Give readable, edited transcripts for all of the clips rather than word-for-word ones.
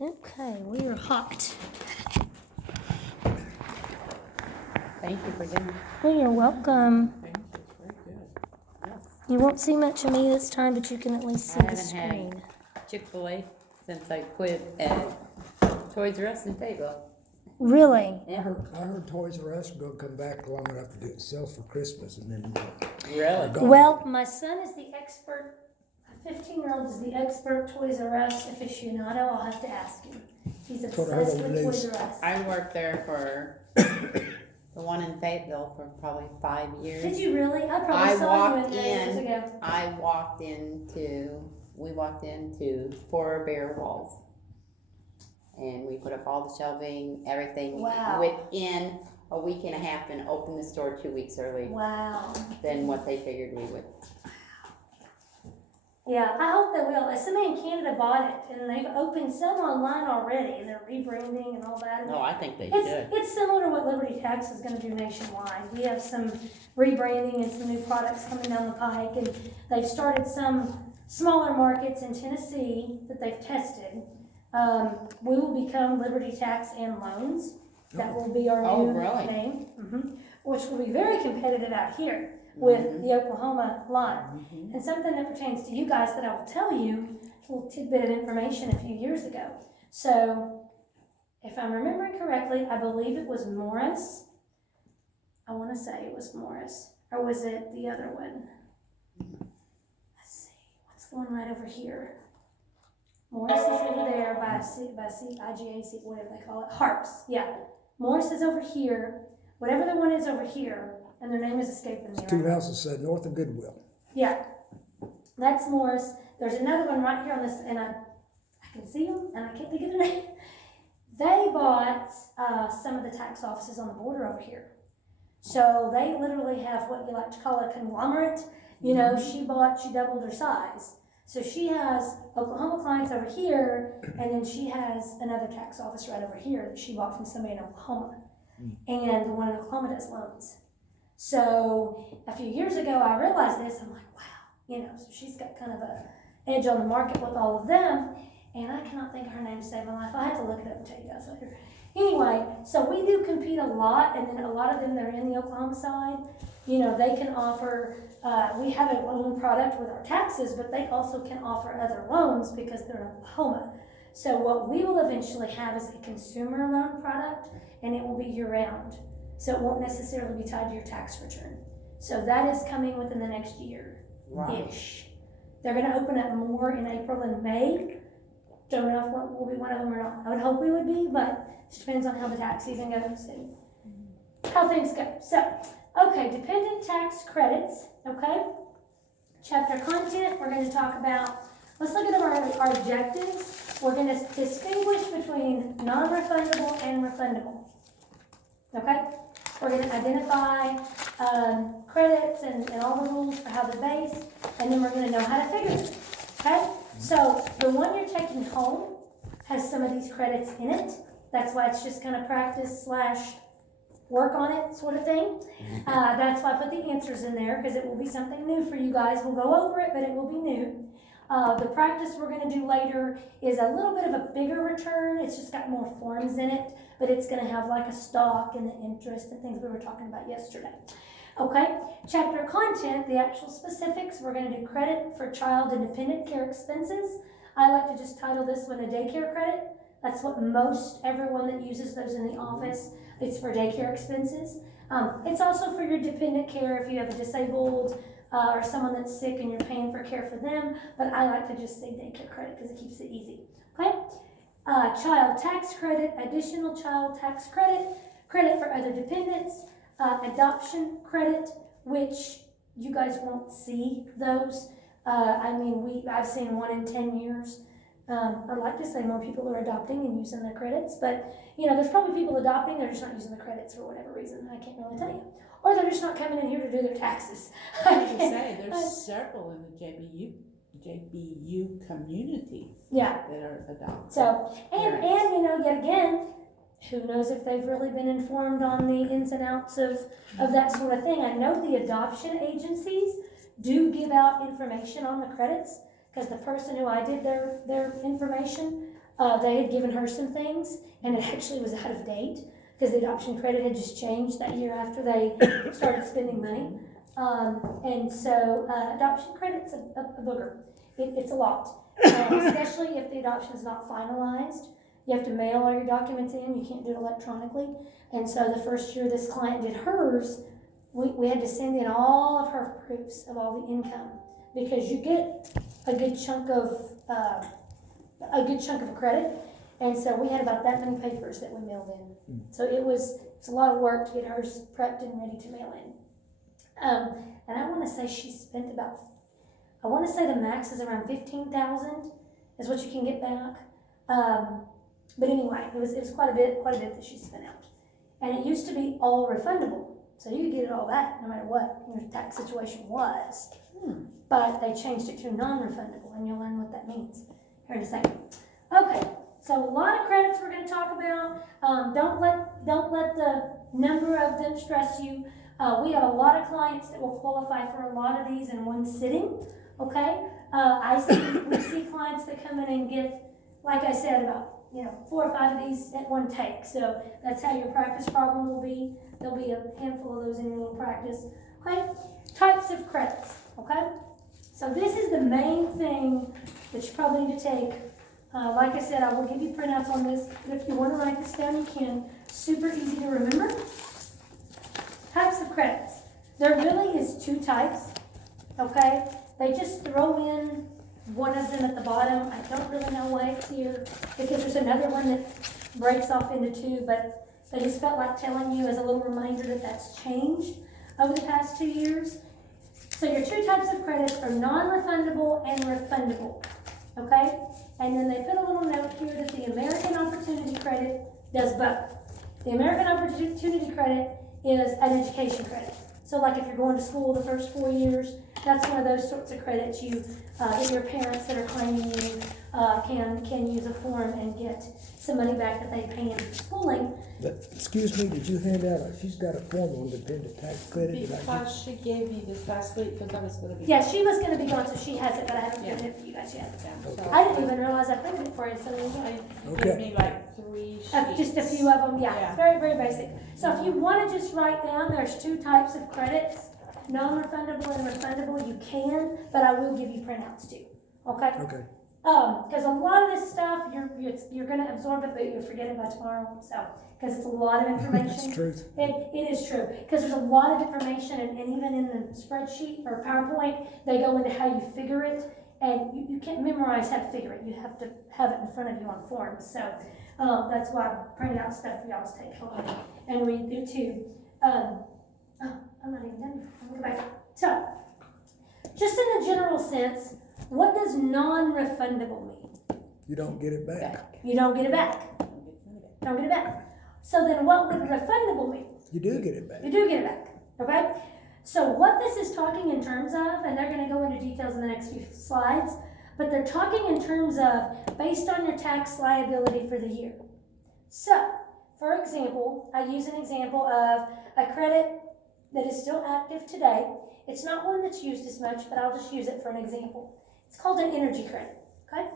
Okay, we are hot. Thank you for dinner. Well, you're welcome. Thanks, it's very good. Yes. You won't see much of me this time, but you can at least see I the haven't had screen. Chick-fil-A since I quit at Toys R Us in Fayetteville. Really? I heard Toys R Us will come back long enough to do it sell for Christmas and then Really? gone. Well, my son is the expert. A 15-year-old is the expert Toys R Us aficionado. I'll have to ask him. He's That's what I heard obsessed on with the Toys news. R Us. I worked there for the one in Fayetteville for probably 5 years. Did you really? I probably I saw you in walked there years in. ago. We walked into 4 bare walls. And we put up all the shelving, everything Wow. within a week and a half and opened the store 2 weeks early Wow. than what they figured we would. Yeah, I hope they will. Somebody in Canada bought it, and they've opened some online already, and they're rebranding and all that. No, I think they It's similar to what Liberty Tax is going to do nationwide. We have some rebranding and some new products coming down the pike, and they've started some smaller markets in Tennessee that they've tested. We will become Liberty Tax and Loans. That will be our Oh, new really? name, which will be very competitive out here with the Oklahoma line. And something that pertains to you guys that I will tell you, a little tidbit of information a few years ago. So, if I'm remembering correctly, I believe it was Morris. I want to say it was Morris. Or was it the other one? Let's see. What's the one right over here? Morris is over there by IGAC, whatever they call it. Harps, yeah. Morris is over here. Whatever the one is over here, and their name is escaping me. It's 2 right now. houses set north of Goodwill. Yeah, that's Morris. There's another one right here on this, and I can see them, and I can't think of the name. They bought some of the tax offices on the border over here. So they literally have what you like to call a conglomerate. You know, she doubled her size. So she has Oklahoma clients over here, and then she has another tax office right over here that she bought from somebody in Oklahoma. And the one in Oklahoma does loans. So a few years ago, I realized this. I'm like, wow, so she's got kind of a edge on the market with all of them. And I cannot think of her name to save my life. I have to look it up and tell you guys later. Anyway, so we do compete a lot, and then a lot of them, they're in the Oklahoma side. They can offer, we have a loan product with our taxes, but they also can offer other loans because they're in Oklahoma. So what we will eventually have is a consumer loan product, and it will be year-round. So it won't necessarily be tied to your tax return. So that is coming within the next year-ish. They're going to open up more in April and May. Don't know if we'll be one of them or not. I would hope we would be, but it just depends on how the tax season goes and how things go. So, okay, dependent tax credits, okay? Chapter content, we're going to talk about, let's look at our objectives. We're going to distinguish between non-refundable and refundable, okay? We're going to identify credits and all the rules for how they're based, and then we're going to know how to figure them, okay? So the one you're taking home has some of these credits in it. That's why it's just kind of practice / work on it sort of thing. That's why I put the answers in there, because it will be something new for you guys. We'll go over it, but it will be new. The practice we're going to do later is a little bit of a bigger return. It's just got more forms in it, but it's going to have like a stock and the interest and things we were talking about yesterday. Okay, chapter content, the actual specifics, we're going to do credit for child and dependent care expenses. I like to just title this one a daycare credit. That's what most everyone that uses those in the office, it's for daycare expenses. It's also for your dependent care if you have a disabled or someone that's sick and you're paying for care for them, but I like to just say daycare credit because it keeps it easy. Okay, child tax credit, additional child tax credit, credit for other dependents, adoption credit, which you guys won't see those. I've seen 1 in 10 years. I'd like to say more people are adopting and using their credits, but there's probably people adopting, they're just not using the credits for whatever reason. I can't really tell you. Or they're just not coming in here to do their taxes. I was going to say, there's several in the JBU community Yeah. that are adopted. So, and yet again, who knows if they've really been informed on the ins and outs of that sort of thing. I know the adoption agencies do give out information on the credits, because the person who I did their information, they had given her some things, and it actually was out of date because the adoption credit had just changed that year after they started spending money. And so adoption credit's a booger. It's a lot, especially if the adoption is not finalized. You have to mail all your documents in. You can't do it electronically. And so the first year this client did hers, we had to send in all of her proofs of all the income, because you get a good chunk of credit. And so we had about that many papers that we mailed in. So it's a lot of work to get hers prepped and ready to mail in. And I want to say she spent about, I want to say the max is around 15,000 is what you can get back. But anyway, it was quite a bit that she spent out. And it used to be all refundable, so you could get it all back no matter what your tax situation was. But they changed it to non-refundable, and you'll learn what that means here in a second. Okay, so a lot of credits we're going to talk about. Don't let the number of them stress you. We have a lot of clients that will qualify for a lot of these in one sitting. Okay, we see clients that come in and get, like I said, about 4 or 5 of these at one take. So that's how your practice problem will be. There'll be a handful of those in your little practice. Okay, types of credits. Okay, so this is the main thing that you probably need to take. Like I said, I will give you printouts on this, but if you want to write this down, you can. Super easy to remember. Types of credits. There really is 2 types. Okay, they just throw in one of them at the bottom. I don't really know why it's here, because there's another one that breaks off into 2, but they just felt like telling you as a little reminder that that's changed over the past 2 years. So your 2 types of credits are non-refundable and refundable, okay? And then they put a little note here that the American Opportunity Credit does both. The American Opportunity Credit is an education credit. So like if you're going to school the first 4 years, that's one of those sorts of credits that your parents that are claiming you can use a form and get some money back that they pay in for schooling. But, excuse me, did you hand out, she's got a form on dependent tax credit? Because she gave me this last week, because I was gonna be. Yeah, she was gonna be gone, so she has it, but I haven't printed it for you guys yet. Okay. I didn't even realize I printed it for you, so there you go. They gave me like 3 sheets. Just a few of them, yeah. Yeah. Very, very basic. So if you want to just write down, there's 2 types of credits, non-refundable and refundable. You can, but I will give you printouts too. Okay? Okay. Because a lot of this stuff you're going to absorb it, but you'll forget it by tomorrow. So because it's a lot of information. That's truth. It is true, because there's a lot of information, and even in the spreadsheet or PowerPoint, they go into how you figure it, and you can't memorize how to figure it. You have to have it in front of you on forms. So that's why I printed out stuff for y'all to take home and read through too. I'm not even done. I'm going to go back. So, just in a general sense, what does non-refundable mean? You don't get it back. You don't get it back. Don't get it back. So then what would refundable mean? You do get it back. You do get it back, okay? So what this is talking in terms of, and they're going to go into details in the next few slides, but they're talking in terms of based on your tax liability for the year. So, for example, I use an example of a credit that is still active today. It's not one that's used as much, but I'll just use it for an example. It's called an energy credit, okay?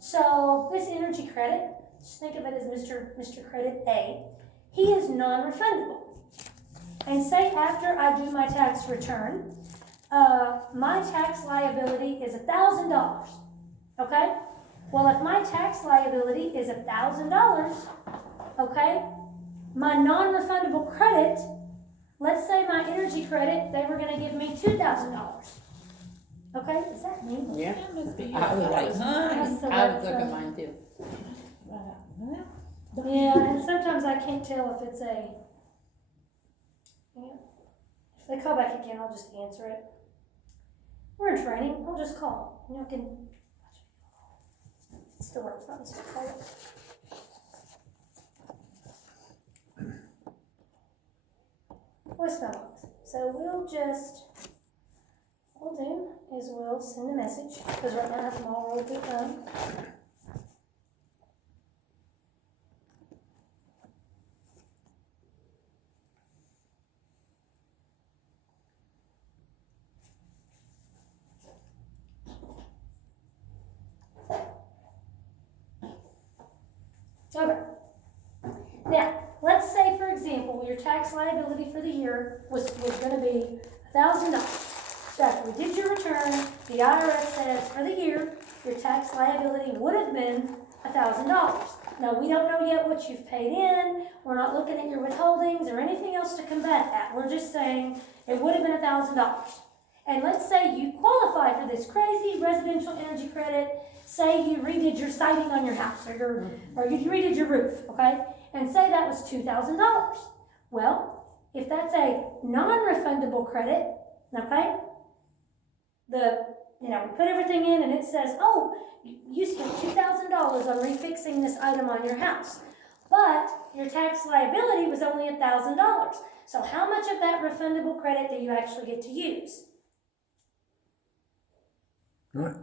So this energy credit, just think of it as Mr. Credit A. He is non-refundable. And say after I do my tax return, my tax liability is $1,000, okay? Well, if my tax liability is $1,000, okay, my non-refundable credit, let's say my energy credit, they were going to give me $2,000. Okay, is that me? Yeah. That must be I was like, That's the I word was looking at for- mine too. Yeah, and sometimes I can't tell if it's a, yeah. If they call back again, I'll just answer it. We're in training, I'll just call. You know, I can, it's the work phone, so call it. Voicemail box. So what we'll do is we'll send a message, because right now I have them all rolled through phone. Okay. Now, let's say, for example, your tax liability for the year was gonna be $1,000. So after we did your return, the IRS says for the year, your tax liability would have been $1,000. Now, we don't know yet what you've paid in. We're not looking at your withholdings or anything else to combat that. We're just saying it would have been $1,000. And let's say you qualify for this crazy residential energy credit. Say you redid your siding on your house, or you redid your roof, okay? And say that was $2,000. Well, if that's a non-refundable credit, okay? We put everything in and it says, oh, you spent $2,000 on refixing this item on your house. But your tax liability was only $1,000. So how much of that refundable credit do you actually get to use? Right.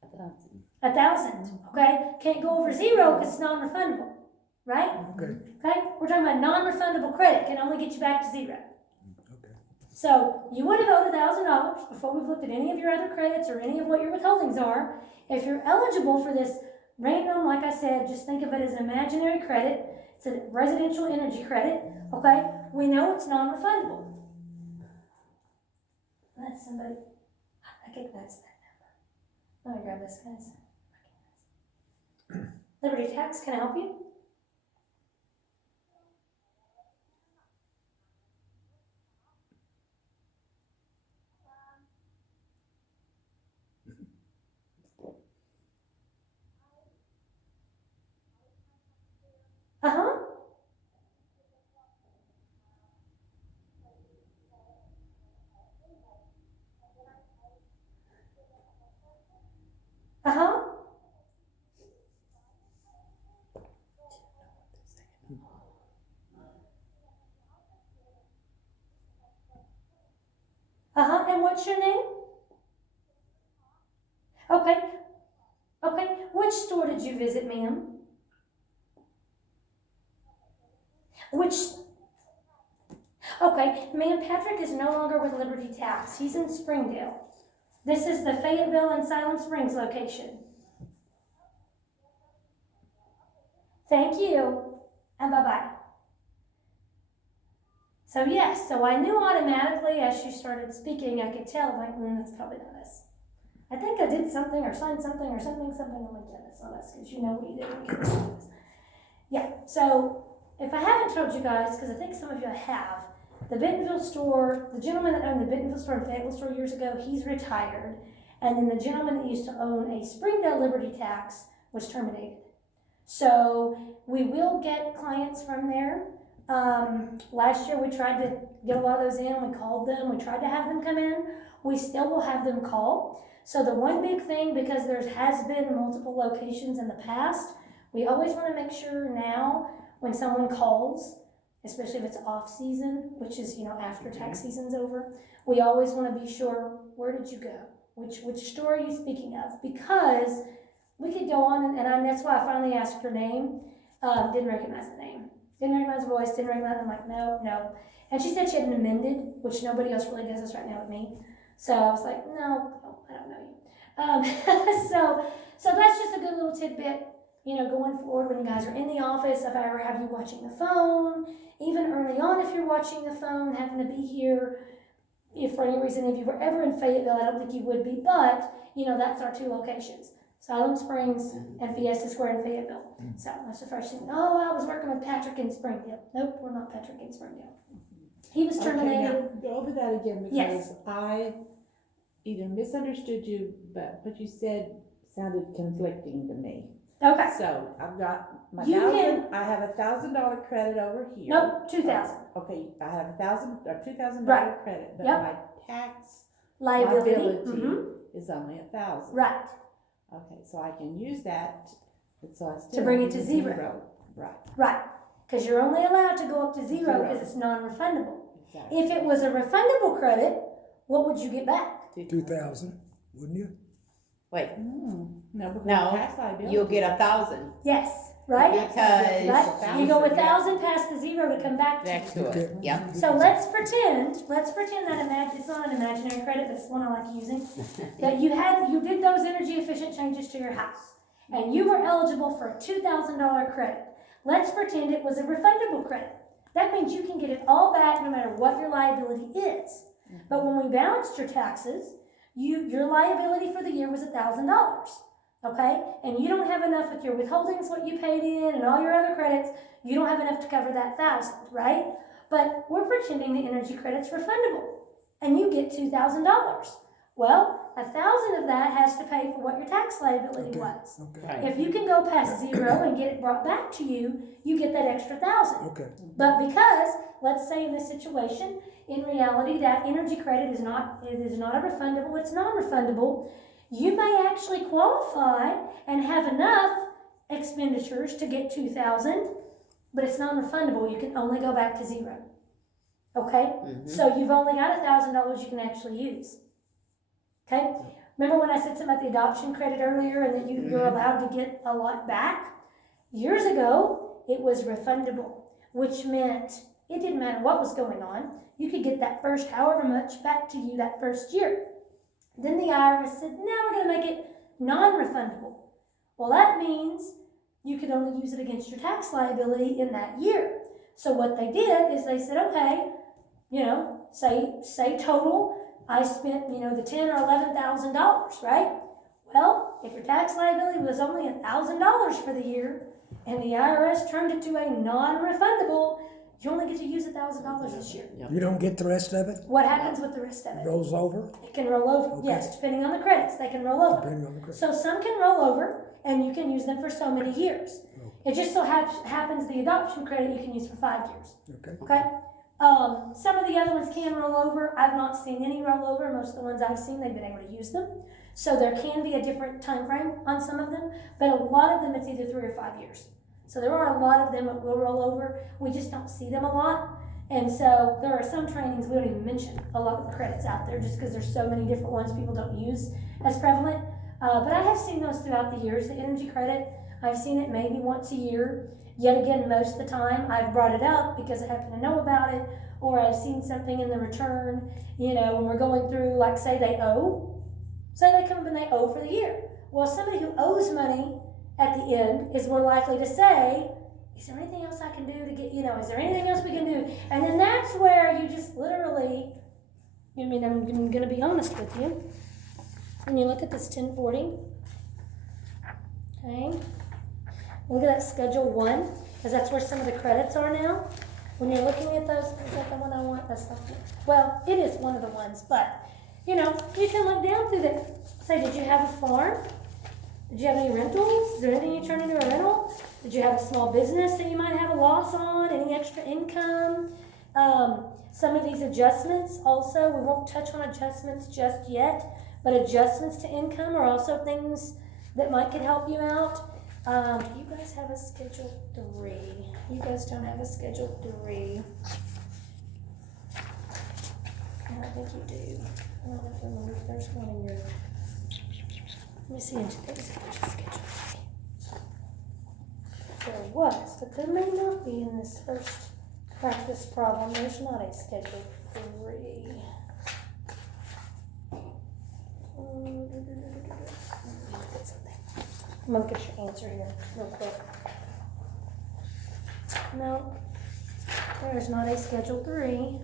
1,000. 1,000, okay? Can't go over zero because it's non-refundable, right? Okay. Okay? We're talking about non-refundable credit, can only get you back to zero. Okay. So you would have owed $1,000 before we've looked at any of your other credits or any of what your withholdings are. If you're eligible for this random, like I said, just think of it as an imaginary credit. It's a residential energy credit, okay? We know it's non-refundable. That's somebody, I recognize that number. Let me grab this, guys. Liberty Tax, can I help you? Uh-huh. Uh-huh. Uh-huh, and what's your name? Okay. Okay, which store did you visit, ma'am? Which, okay, ma'am, Patrick is no longer with Liberty Tax. He's in Springdale. This is the Fayetteville and Siloam Springs location. Thank you, and bye-bye. So yes, so I knew automatically as she started speaking, I could tell, like, that's probably not us. I think I did something or signed something or something. I'm like, yeah, that's not us, because you know what you did when you came to us. Yeah, so if I haven't told you guys, because I think some of you have, the Bentonville store, the gentleman that owned the Bentonville store and Fayetteville store years ago, he's retired. And then the gentleman that used to own a Springdale Liberty Tax was terminated. So we will get clients from there. Last year we tried to get a lot of those in. We called them. We tried to have them come in. We still will have them call. So the one big thing, because there has been multiple locations in the past, we always want to make sure now when someone calls, especially if it's off season, which is, after tax season's over, we always want to be sure, where did you go? Which store are you speaking of? Because we could go on, and that's why I finally asked her name. Didn't recognize the name. Didn't recognize the voice, didn't recognize it. I'm like, no. And she said she had an amended, which nobody else really does this right now with me. So I was like, no, I don't know you. So that's just a good little tidbit, going forward when you guys are in the office. If I ever have you watching the phone, even early on if you're watching the phone, happen to be here, if for any reason, if you were ever in Fayetteville, I don't think you would be, but, that's our two locations. Siloam Springs and Fiesta Square in Fayetteville. So that's the first thing. Oh, I was working with Patrick in Springdale. Nope, we're not Patrick in Springdale. He was terminated. Okay, now, go over that again, because Yes. I either misunderstood you, but what you said sounded conflicting to me. Okay. So I've got my You I have $1,000 credit over here. Nope, 2,000. Okay, I have $2,000 Right. credit, but Yep. my tax Liability. is only 1,000. Right. Okay, so I can use that, so I still To bring it have to zero. Right, Right. Because you're only allowed to go up to zero Zero. because it's non-refundable. exactly. If it was a refundable credit, what would you get back? 2,000, wouldn't you? Wait, No, because No, tax liability. you'll get 1,000 Yes. Right? because Right? You go 1,000 past the zero to come back to back you. to it. Okay. Yep. So let's pretend that it's not an imaginary credit, but it's one I like using, that you did those energy efficient changes to your house. and you were eligible for a $2,000 credit. Let's pretend it was a refundable credit. That means you can get it all back no matter what your liability is. But when we balanced your taxes, your liability for the year was $1,000. Okay? And you don't have enough with your withholdings, what you paid in, and all your other credits. You don't have enough to cover that $1,000, right? But we're pretending the energy credit's refundable, and you get $2,000. Well, $1,000 of that has to pay for what your tax liability was. Okay. Right. If you can go past 0 and get it brought back to you, you get that extra $1,000. Okay. But because, let's say in this situation, in reality, that energy credit is not a refundable, it's non-refundable, you may actually qualify and have enough expenditures to get $2,000, but it's non-refundable. You can only go back to 0. Okay? So you've only got $1,000 you can actually use. Okay? Remember when I said something about the adoption credit earlier and that you're allowed to get a lot back? Years ago, it was refundable, which meant it didn't matter what was going on. You could get that first however much back to you that first year. Then the IRS said, now we're going to make it non-refundable. Well, that means you could only use it against your tax liability in that year. So what they did is they said, okay, say total, I spent, the $10,000 or $11,000, right? Well, if your tax liability was only $1,000 for the year and the IRS turned it to a non-refundable, you only get to use $1,000 this year. You don't get the rest of it? What happens with the rest of it? Rolls over? It can roll over. Okay. Yes, depending on the credits, they can roll over. Depending on the credit. So some can roll over, and you can use them for so many years. It just so happens the adoption credit you can use for 5 years. Okay. Okay? Some of the other ones can roll over. I've not seen any roll over. Most of the ones I've seen, they've been able to use them. So there can be a different time frame on some of them, but a lot of them it's either 3 or 5 years. So there are a lot of them that will roll over. We just don't see them a lot. And so there are some trainings we don't even mention a lot of the credits out there just because there's so many different ones people don't use as prevalent. But I have seen those throughout the years. The energy credit, I've seen it maybe once a year. Yet again, most of the time I've brought it up because I happen to know about it, or I've seen something in the return, when we're going through, like say they owe. Say they come up and they owe for the year. Well, somebody who owes money at the end is more likely to say, is there anything else I can do to get, is there anything else we can do? And then that's where you just literally, I'm going to be honest with you. When you look at this 1040, okay, look at that Schedule 1, because that's where some of the credits are now. When you're looking at those, is that the one I want? That's not it. Well, it is one of the ones, but, you can look down through there. Say, did you have a farm? Did you have any rentals? Is there anything you turn into a rental? Did you have a small business that you might have a loss on? Any extra income? Some of these adjustments also, we won't touch on adjustments just yet, but adjustments to income are also things that could help you out. You guys have a Schedule 3. You guys don't have a Schedule 3. I don't think you do. I don't remember if there's one in your... Let me see in today's if there's a Schedule 3. There was, but there may not be in this first practice problem. There's not a Schedule 3. I'm going to look at your answer here real quick. No, there's not a Schedule 3.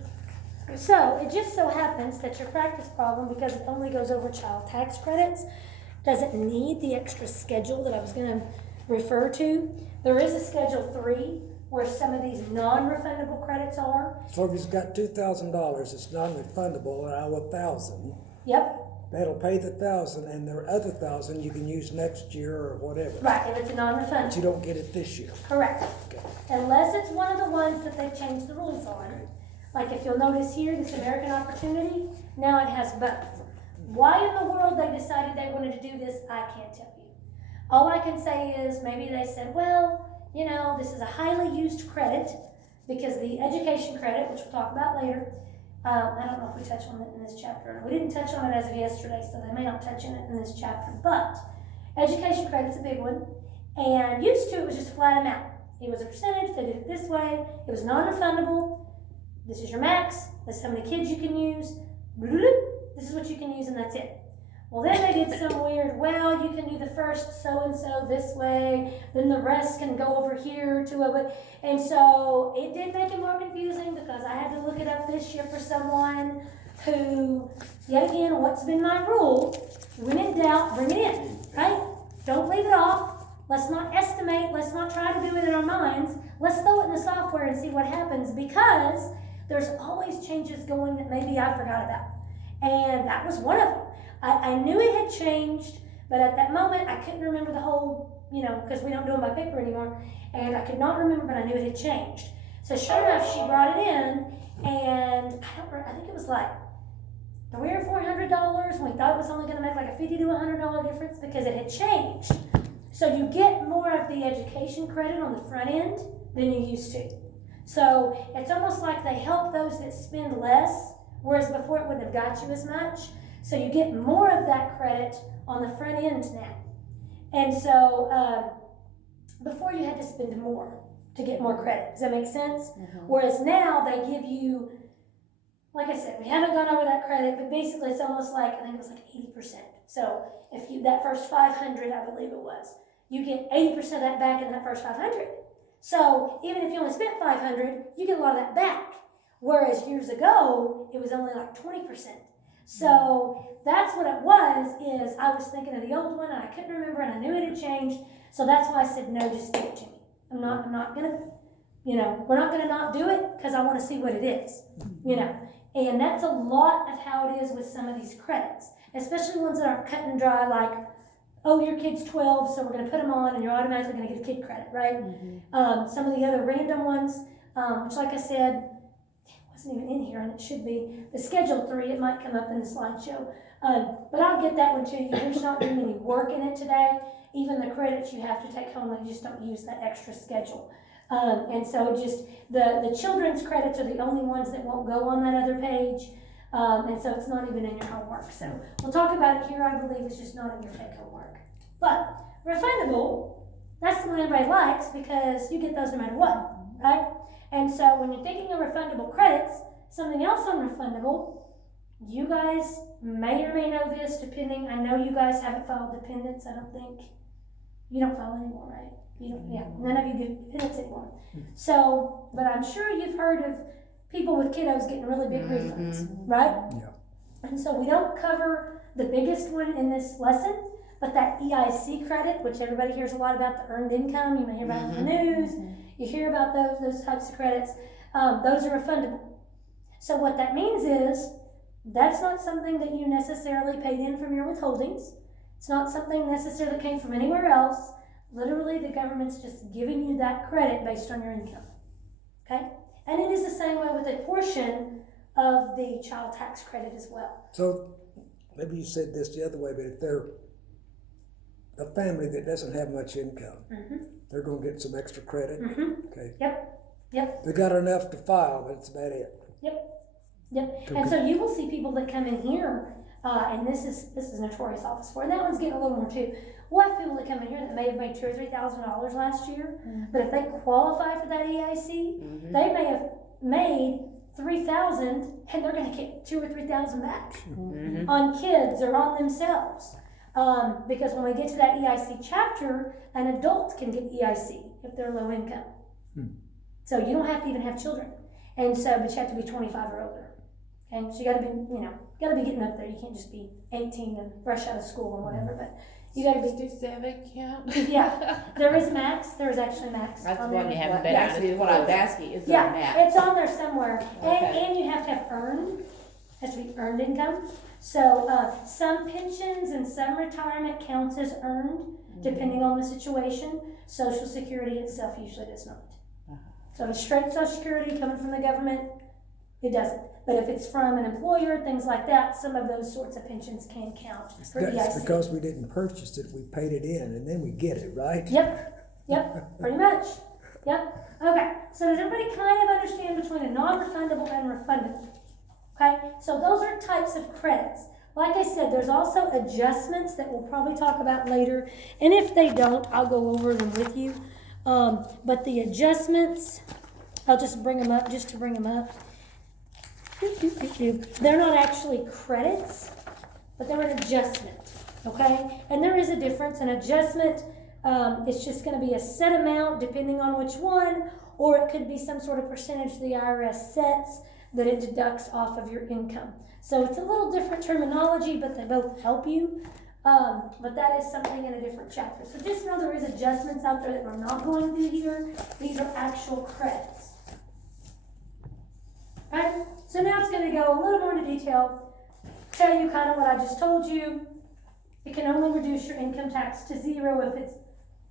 So, it just so happens that your practice problem, because it only goes over child tax credits, doesn't need the extra schedule that I was going to refer to. There is a Schedule 3 where some of these non-refundable credits are. So if he's got $2,000, it's non-refundable, and I owe $1,000. Yep. That'll pay the $1,000, and the other $1,000 you can use next year or whatever. Right, if it's a But non-refundable. you don't get it this year. Correct. Okay. Unless it's one of the ones that they've changed the rules on. Like if you'll notice here, this American Opportunity, now it has both. Why in the world they decided they wanted to do this, I can't tell you. All I can say is maybe they said, well, this is a highly used credit because the education credit, which we'll talk about later, I don't know if we touch on it in this chapter. We didn't touch on it as of yesterday, so they may not touch on it in this chapter, but education credit's a big one, and used to it was just a flat amount. It was a percentage, they did it this way, it was non-refundable, this is your max, this is how many kids you can use, this is what you can use and that's it. Well, then they did some weird, well, you can do the first so-and-so this way, then the rest can go over here to a, and so it did make it more confusing because I had to look it up this year for someone who, yet again, what's been my rule, when in doubt, bring it in, right? Don't leave it off. Let's not estimate. Let's not try to do it in our minds. Let's throw it in the software and see what happens because there's always changes going that maybe I forgot about. And that was one of them. I knew it had changed, but at that moment I couldn't remember the whole, because we don't do them by paper anymore, and I could not remember, but I knew it had changed. So sure enough, she brought it in, and I think it was like $300 or $400 when we thought it was only going to make like a $50 to $100 difference because it had changed. So you get more of the education credit on the front end than you used to. So it's almost like they help those that spend less, whereas before it wouldn't have got you as much. So you get more of that credit on the front end now. And so before you had to spend more to get more credit. Does that make sense? Mm-hmm. Whereas now they give you, like I said, we haven't gone over that credit, but basically it's almost like, I think it was like 80%. So if you, that first 500, I believe it was, you get 80% of that back in that first 500. So even if you only spent 500, you get a lot of that back. Whereas years ago, it was only like 20%. So that's what it was, is I was thinking of the old one and I couldn't remember and I knew it had changed. So that's why I said, no, just give it to me. I'm not gonna, we're not gonna not do it because I want to see what it is, And that's a lot of how it is with some of these credits, especially ones that aren't cut and dry, like, oh, your kid's 12, so we're gonna put them on and you're automatically gonna get a kid credit, right? Mm-hmm. Some of the other random ones, which like I said, wasn't even in here, and it should be. The Schedule 3, it might come up in the slideshow. But I'll get that one to you. There's not doing any work in it today. Even the credits you have to take home, they just don't use that extra schedule. And so just, the children's credits are the only ones that won't go on that other page. And so it's not even in your homework. So we'll talk about it here. I believe it's just not in your take-home work. But refundable, that's the one everybody likes because you get those no matter what, right? And so when you're thinking of refundable credits, something else on refundable, you guys may or may know this, depending, I know you guys haven't filed dependents, I don't think. You don't file anymore, right? You don't, yeah, none of you do dependents anymore. So, but I'm sure you've heard of people with kiddos getting really big refunds, right? Yeah. And so we don't cover the biggest one in this lesson, but that EIC credit, which everybody hears a lot about, the earned income, you may hear about it in the news. You hear about those types of credits. Those are refundable. So what that means is that's not something that you necessarily paid in from your withholdings. It's not something necessarily that came from anywhere else. Literally, the government's just giving you that credit based on your income. Okay? And it is the same way with a portion of the child tax credit as well. So maybe you said this the other way, but if they're a family that doesn't have much income, they're going to get some extra credit. Okay. Yep. They got enough to file, but that's about it. Yep. And so you will see people that come in here, and this is notorious office for, and that one's getting a little more too. We'll have people that come in here that may have made $2,000 or $3,000 last year, but if they qualify for that EIC, they may have made $3,000, and they're going to get $2,000 or $3,000 back on kids or on themselves. Because when we get to that EIC chapter, an adult can get EIC if they're low income. So you don't have to even have children. And so, but you have to be 25 or older. Okay, so you gotta be getting up there. You can't just be 18 and fresh out of school or whatever, but you gotta be. 67 count? Yeah, there is max. There is actually max. That's on what there. you haven't been asking. Is what I was asking. Is there a max? It's on there somewhere. Okay. And you have to have has to be earned income. So some pensions and some retirement counts as earned, depending on the situation. Social Security itself usually does not. So if it's straight Social Security coming from the government, it doesn't. But if it's from an employer, things like that, some of those sorts of pensions can count for EIC. That's because we didn't purchase it, we paid it in, and then we get it, right? Yep, pretty much. Yep. Okay, so does everybody kind of understand between a non-refundable and refundable? Okay, so those are types of credits. Like I said, there's also adjustments that we'll probably talk about later. And if they don't, I'll go over them with you. But the adjustments, I'll just bring them up just to bring them up. They're not actually credits. but they're an adjustment, okay? And there is a difference. An adjustment, it's just gonna be a set amount depending on which one, or it could be some sort of percentage the IRS sets that it deducts off of your income. So it's a little different terminology, but they both help you. But that is something in a different chapter. So just know there is adjustments out there that we're not going to do here. These are actual credits. Okay? So now it's going to go a little more into detail, tell you kind of what I just told you. It can only reduce your income tax to 0 if it's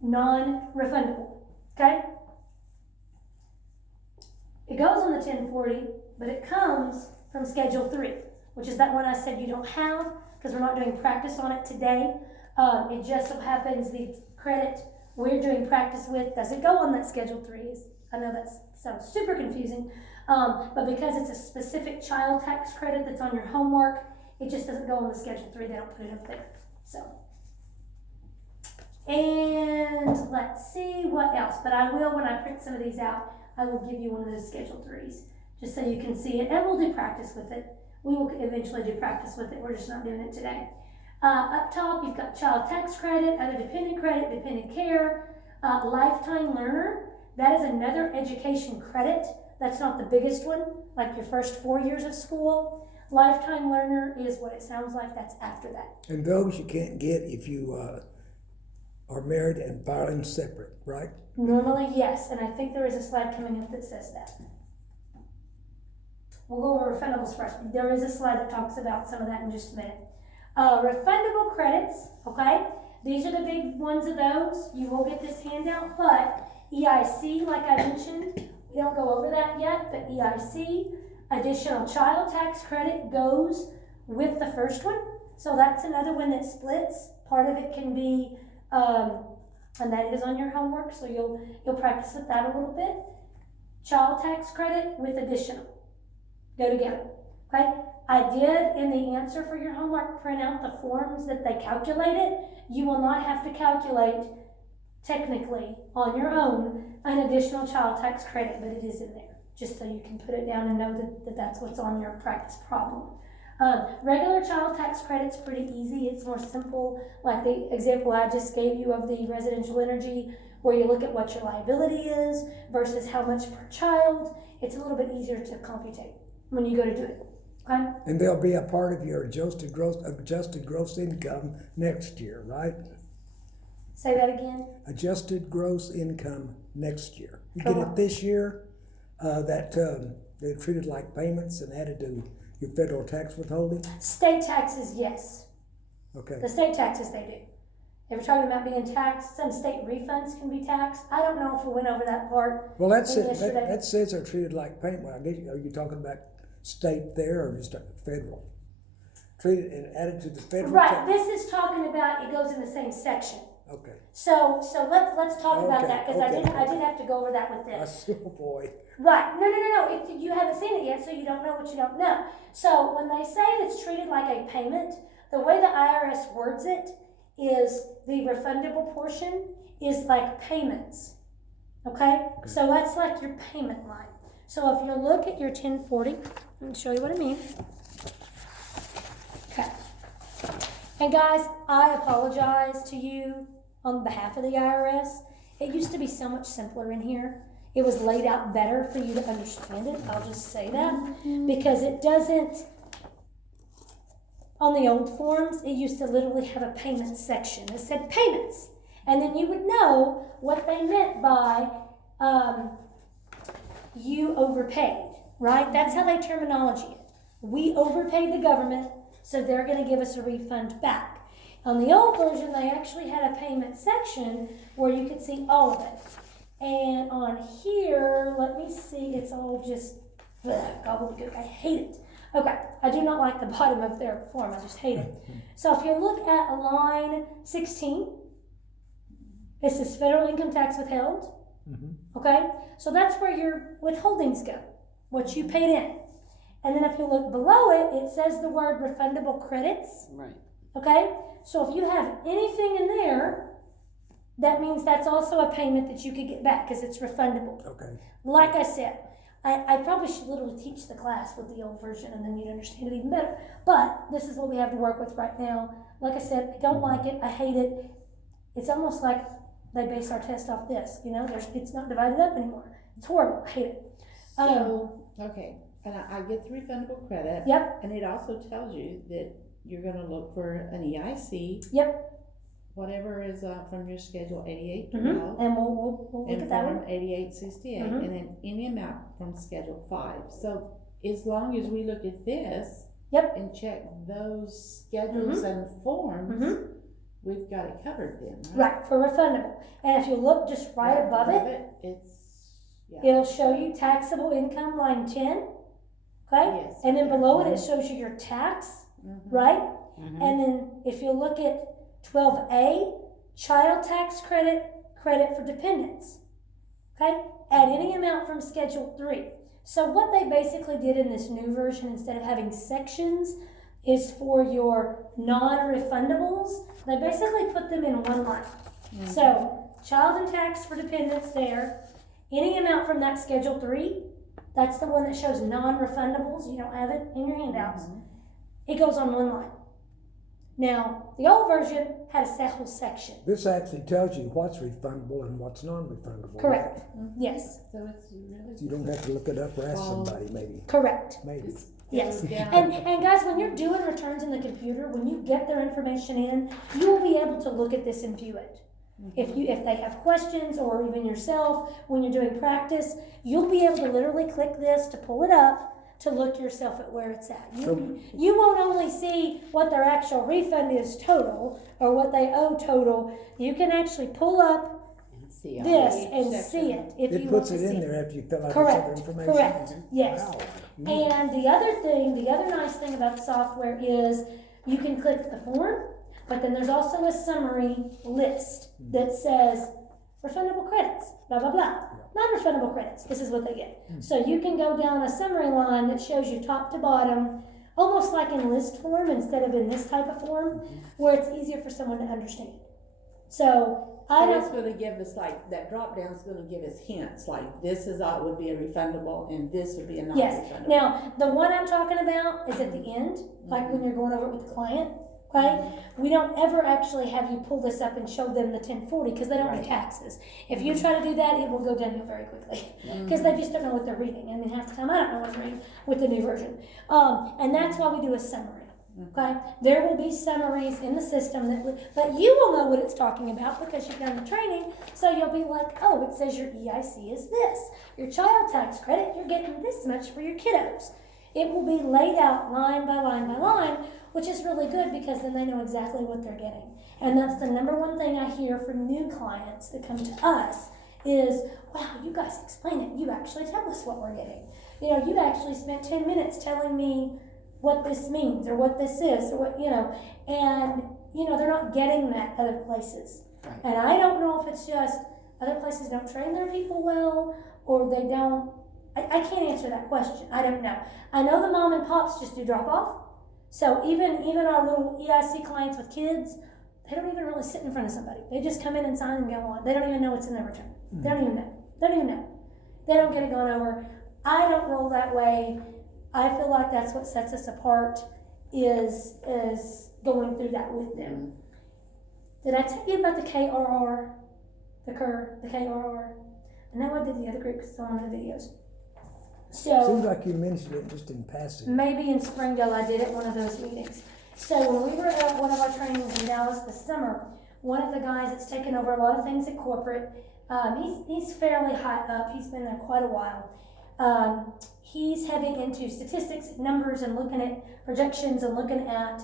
non-refundable. Okay? It goes on the 1040, but it comes from Schedule 3, which is that one I said you don't have because we're not doing practice on it today. It just so happens the credit we're doing practice with doesn't go on that Schedule 3. I know that sounds super confusing, but because it's a specific child tax credit that's on your homework, it just doesn't go on the Schedule 3. They don't put it up there. So, and let's see what else. But I will, when I print some of these out, I will give you one of those Schedule 3s just so you can see it, and we'll do practice with it. We will eventually do practice with it. We're just not doing it today. Up top, you've got child tax credit, other dependent credit, dependent care, lifetime learner. That is another education credit. That's not the biggest one, like your first 4 years of school. Lifetime learner is what it sounds like. That's after that. And those you can't get if you are married and filing separate, right? Normally, yes, and I think there is a slide coming up that says that. We'll go over refundables first. There is a slide that talks about some of that in just a minute. Refundable credits, okay? These are the big ones of those. You will get this handout, but EIC, like I mentioned, we don't go over that yet, but EIC, additional child tax credit, goes with the first one. So that's another one that splits. Part of it can be, and that is on your homework, so you'll practice with that a little bit. Child tax credit with additional go together, okay? I did, in the answer for your homework, print out the forms that they calculated. You will not have to calculate, technically, on your own, an additional child tax credit, but it is in there, just so you can put it down and know that that's what's on your practice problem. Regular child tax credit's pretty easy. It's more simple, like the example I just gave you of the residential energy, where you look at what your liability is versus how much per child. It's a little bit easier to computate when you go to do it, okay? And they'll be a part of your adjusted gross income next year, right? Say that again. Adjusted gross income next year. You Come get on. it this year, they're treated like payments and added to your federal tax withholding? State taxes, yes. Okay. The state taxes, they do. If you're talking about being taxed, some state refunds can be taxed. I don't know if we went over that part. Well, that's it. yesterday. That says they're treated like payment. Well, I guess, are you talking about state there or just federal? Treated and added to the federal Right, tax? this is talking about, it goes in the same section. Okay. So let's talk about Okay, that, because okay. I did have to go over that with this. Oh boy. Right, no, you haven't seen it yet, so you don't know what you don't know. So when they say it's treated like a payment, the way the IRS words it is the refundable portion is like payments, okay? So that's like your payment line. So if you look at your 1040, let me show you what I mean. Okay. And guys, I apologize to you on behalf of the IRS. It used to be so much simpler in here. It was laid out better for you to understand it. I'll just say that. Because it doesn't, on the old forms, it used to literally have a payment section. It said payments. And then you would know what they meant by you overpaid, right? That's how they terminology it. We overpaid the government, so they're going to give us a refund back. On the old version, they actually had a payment section where you could see all of it. And on here, let me see, it's all just gobbledygook. I hate it. Okay, I do not like the bottom of their form. I just hate it. So if you look at line 16, this is federal income tax withheld. Mm-hmm. Okay, so that's where your withholdings go, what you paid in. And then if you look below it, it says the word refundable credits. Right. Okay, so if you have anything in there, that means that's also a payment that you could get back because it's refundable. Okay. Like I said, I probably should literally teach the class with the old version and then you'd understand it even better. But this is what we have to work with right now. Like I said, I don't like it. I hate it. It's almost like they base our test off this. It's not divided up anymore. It's horrible. I hate it. So, okay, and I get the refundable credit. Yep. And it also tells you that you're gonna look for an EIC. Yep. Whatever is from your schedule 8812. Mm-hmm. And we'll look And at that form one. 8868, Mhm. and then any amount from schedule 5. So as long as we look at this. Yep. And check those schedules and forms, Mhm. we've got it covered then, right? Right, for refundable. And if you look just right above it, It's, yeah. it'll show you taxable income line 10. Okay? Yes. And then below it, it shows you your tax, right? Mhm. And then if you look at 12A, child tax credit for dependents. Okay? Add any amount from Schedule 3. So what they basically did in this new version, instead of having sections, is for your non-refundables, they basically put them in one line. So child and tax for dependents there. Any amount from that Schedule 3, that's the one that shows non-refundables. You don't have it in your handouts. It goes on one line. Now, the old version had a whole section. This actually tells you what's refundable and what's non-refundable. Correct. right? Yes. So it's really. You don't have to look it up or ask somebody, maybe. Correct. Maybe. Yes. Yeah. And guys, when you're doing returns in the computer, when you get their information in, you will be able to look at this and view it. If they have questions, or even yourself, when you're doing practice, you'll be able to literally click this to pull it up to look yourself at where it's at. You won't only see what their actual refund is total, or what they owe total. You can actually pull up And see all this Each and section. see it if It you want puts to it see in it. there after you fill out this Correct, other information. correct, yes. Wow. And the other nice thing about the software is you can click the form, but then there's also a summary list that says refundable credits, blah, blah, blah. Non-refundable credits, this is what they get. So you can go down a summary line that shows you top to bottom, almost like in list form instead of in this type of form, where it's easier for someone to understand. So I So it's don't, gonna give us, like, that drop down is gonna give us hints, like this would be a refundable and this would be a yes. non-refundable. Now, the one I'm talking about is at the end, like when you're going over it with the client, okay? We don't ever actually have you pull this up and show them the 1040 because they don't do Right. taxes. If you try to do that, it will go downhill very quickly because they just don't know what they're reading. I mean, half the time I don't know what I'm reading with the new version. And that's why we do a summary. Okay, there will be summaries in the system but you will know what it's talking about because you've done the training. So you'll be like, oh, it says your EIC is this. Your child tax credit, you're getting this much for your kiddos. It will be laid out line by line by line, which is really good because then they know exactly what they're getting. And that's the number one thing I hear from new clients that come to us is, wow, you guys explain it. You actually tell us what we're getting. You actually spent 10 minutes telling me what this means or what this is or what, and, they're not getting that other places. Right. And I don't know if it's just other places don't train their people well or they don't. I can't answer that question. I don't know. I know the mom and pops just do drop off. So even our little EIC clients with kids, they don't even really sit in front of somebody. They just come in and sign and go on. They don't even know what's in their return. They don't even know. They don't even know. They don't get it gone over. I don't roll that way. I feel like that's what sets us apart is going through that with them. Did I tell you about the KRR? The KRR? I know I did the other group because it's on one of the videos. So Seems like you mentioned it just in passing. maybe in Springdale I did it one of those meetings. So when we were at one of our trainings in Dallas this summer, one of the guys that's taken over a lot of things at corporate, he's fairly high up. He's been there quite a while. He's heavy into statistics, numbers, and looking at projections and looking at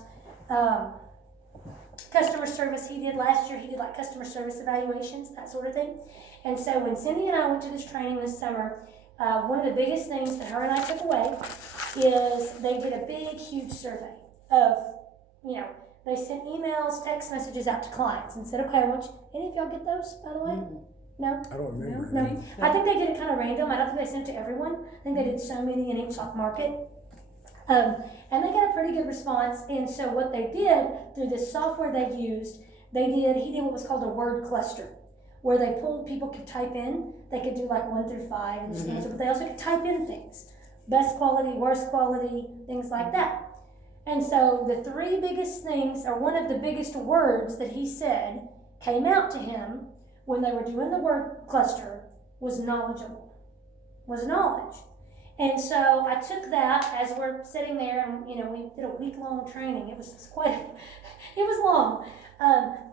customer service. He did last year, he did like customer service evaluations, that sort of thing. And so when Cindy and I went to this training this summer, one of the biggest things that her and I took away is they did a big, huge survey of, they sent emails, text messages out to clients and said, okay, any of y'all get those, by the way? No? I don't remember. No. any. I think they did it kind of random. I don't think they sent to everyone. I think they did so many in each market. And they got a pretty good response. And so what they did through this software they used, he did what was called a word cluster. where people could type in, they could do like 1 through 5 and just answer, but they also could type in things. Best quality, worst quality, things like that. And so the 3 biggest things, or one of the biggest words that he said came out to him when they were doing the word cluster was knowledgeable, was knowledge. And so I took that as we're sitting there, and we did a week-long training. It was it was long,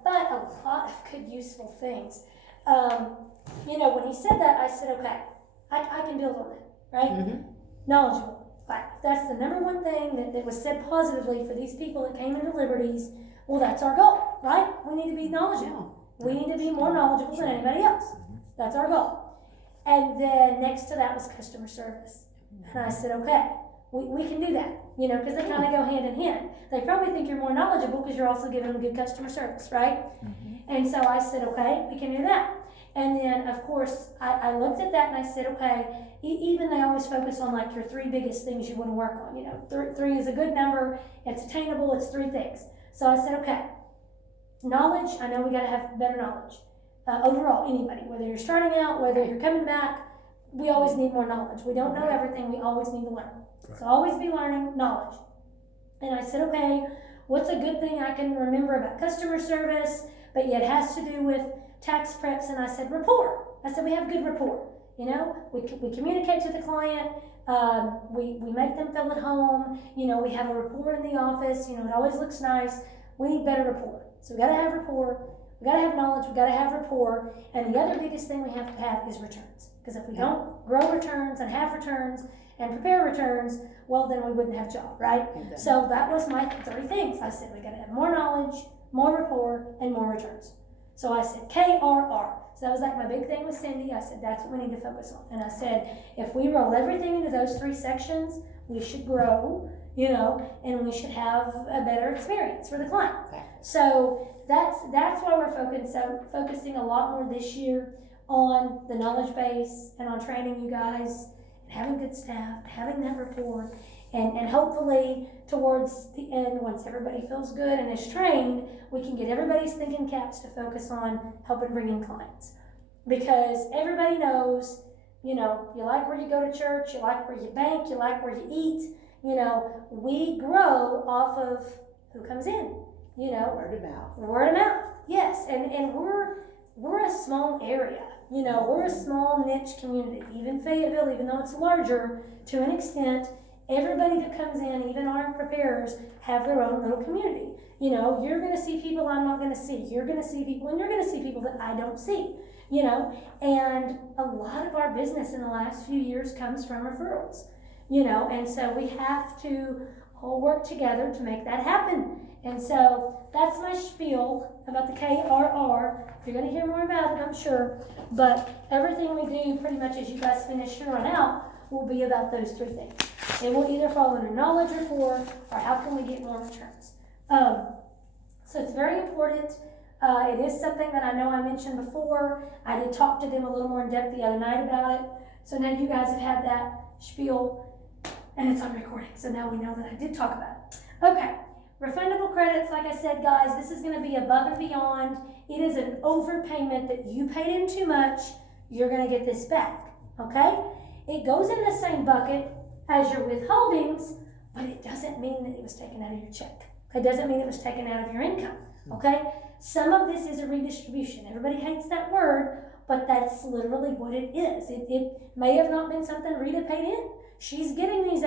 but a lot of good, useful things. When he said that, I said, okay, I can build on that, right? Knowledgeable. Like, that's the number one thing that was said positively for these people that came into Liberties. Well, that's our goal, right? We need to be knowledgeable. We need to be more knowledgeable than anybody else. That's our goal. And then next to that was customer service. And I said, okay, we can do that, because they kind of go hand in hand. They probably think you're more knowledgeable because you're also giving them good customer service, right? And so I said, okay, we can do that. And then, of course, I looked at that and I said, okay, even they always focus on like your 3 biggest things you want to work on. 3 is a good number, it's attainable, it's 3 things. So I said, okay, knowledge, I know we got to have better knowledge. Overall, anybody, whether you're starting out, whether you're coming back, we always need more knowledge. We don't know everything, we always need to learn. Right. So always be learning knowledge. And I said, okay, what's a good thing I can remember about customer service, but yet has to do with tax preps? And I said, rapport. I said, we have good rapport. We communicate to the client, we make them feel at home, we have a rapport in the office, it always looks nice. We need better rapport. So we got to have rapport, we got to have knowledge, we got to have rapport, and the other biggest thing we have to have is returns. Because if we don't grow returns and have returns and prepare returns, well, then we wouldn't have a job, right? Exactly. So that was my 3 things. I said we got to have more knowledge, more rapport, and more returns. So I said KRR. So that was like my big thing with Cindy. I said, that's what we need to focus on. And I said, if we roll everything into those 3 sections, we should grow, and we should have a better experience for the client. Okay. So that's why we're focusing a lot more this year on the knowledge base and on training you guys and having good staff, having that rapport, and hopefully towards the end, once everybody feels good and is trained, we can get everybody's thinking caps to focus on helping bring in clients. Because everybody knows, you like where you go to church, you like where you bank, you like where you eat, we grow off of who comes in, Word of mouth. Word of mouth, yes, and we're a small area, we're a small niche community. Even Fayetteville, even though it's larger to an extent, everybody that comes in, even our preparers, have their own little community. You're going to see people I'm not going to see. You're going to see people, and you're going to see people that I don't see. And a lot of our business in the last few years comes from referrals. And so we have to all work together to make that happen. And so that's my spiel about the KRR. You're going to hear more about it, I'm sure. But everything we do, pretty much as you guys finish here on out, will be about those 3 things. It will either fall under knowledge, rapport, or how can we get more returns. So it's very important. It is something that I know I mentioned before. I did talk to them a little more in depth the other night about it. So now you guys have had that spiel, and it's on recording. So now we know that I did talk about it. Okay, refundable credits, like I said, guys, this is going to be above and beyond. It is an overpayment that you paid in too much. You're going to get this back, okay? It goes in the same bucket as your withholdings, but it doesn't mean that it was taken out of your check. It doesn't mean it was taken out of your income, okay? Some of this is a redistribution. Everybody hates that word, but that's literally what it is. It may have not been something Rita paid in. She's getting these